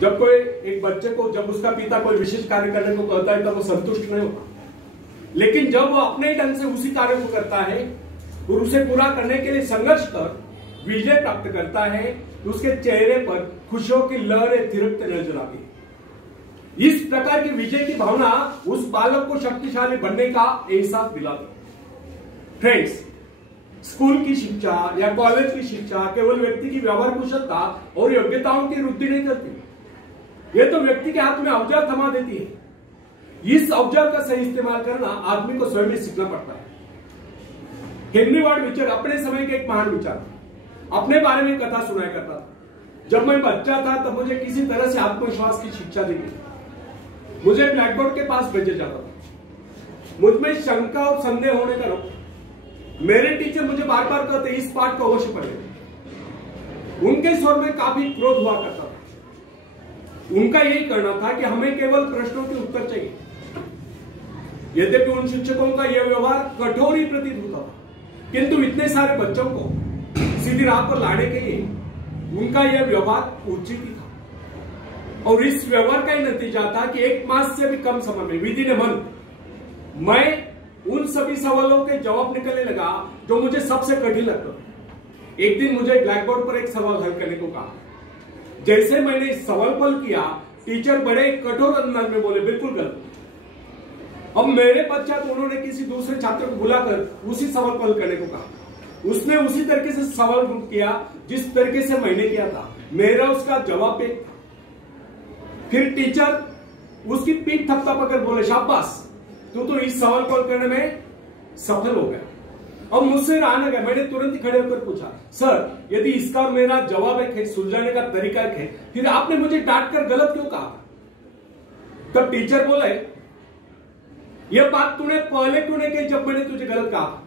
जब कोई एक बच्चे को, जब उसका पिता कोई विशेष कार्य करने को कहता है तब वो संतुष्ट नहीं होता, लेकिन जब वो अपने ढंग से उसी कार्य को करता है और उसे पूरा करने के लिए संघर्ष कर विजय प्राप्त करता है तो उसके चेहरे पर खुशियों की लहरें थिरकते नजर आती है। इस प्रकार की विजय की भावना उस बालक को शक्तिशाली बनने का एहसास दिलाती। फ्रेंड्स, स्कूल की शिक्षा या कॉलेज की शिक्षा केवल व्यक्ति की व्यवहार कुशलता और योग्यताओं की वृद्धि नहीं करती, ये तो व्यक्ति के हाथ में औजार थमा देती है। इस औजार का सही इस्तेमाल करना आदमी को स्वयं सीखना पड़ता है। हेनरी वार्ड बीचर अपने समय के एक महान विचार, अपने बारे में कथा सुनाया करता था। जब मैं बच्चा था तब मुझे किसी तरह से आत्मविश्वास की शिक्षा दी गई। मुझे ब्लैक बोर्ड के पास भेजा जाता था। मुझ में शंका और संदेह होने का रोक। मेरे टीचर मुझे बार बार कहते इस पाठ को अवश्य पढ़ें। उनके स्वर में काफी क्रोध हुआ करता था। उनका यही कहना था कि हमें केवल प्रश्नों के उत्तर चाहिए। यद्यपि उन शिक्षकों का यह व्यवहार कठोर ही प्रतीत होता था, किंतु इतने सारे बच्चों को सीधी राह पर लाने के लिए उनका यह व्यवहार उचित ही था। और इस व्यवहार का ही नतीजा था कि 1 मास से भी कम समय में, विद इन ए मंथ, मैं उन सभी सवालों के जवाब निकलने लगा जो मुझे सबसे कठिन लगता था। एक दिन मुझे ब्लैक बोर्ड पर एक सवाल हल करने को कहा। जैसे मैंने इस सवाल को हल किया, टीचर बड़े कठोर अंदाज में बोले, बिल्कुल गलत। अब मेरे पश्चात उन्होंने किसी दूसरे छात्र को बुलाकर उसी सवाल को हल करने को कहा। उसने उसी तरीके से सवाल किया जिस तरीके से मैंने किया था। मेरा उसका जवाब एक। फिर टीचर उसकी पीठ थपथपाकर बोले, शाबाश, तू तो इस सवाल को हल करने में सफल हो गया। अब मुझसे रहा न गया। मैंने तुरंत ही खड़े होकर पूछा, सर, यदि इसका और मेरा जवाब एक है, सुलझाने का तरीका एक है, फिर आपने मुझे डांट कर गलत क्यों कहा? तब टीचर बोले, यह बात तूने पहले क्यों नहीं कही जब मैंने तुझे गलत कहा?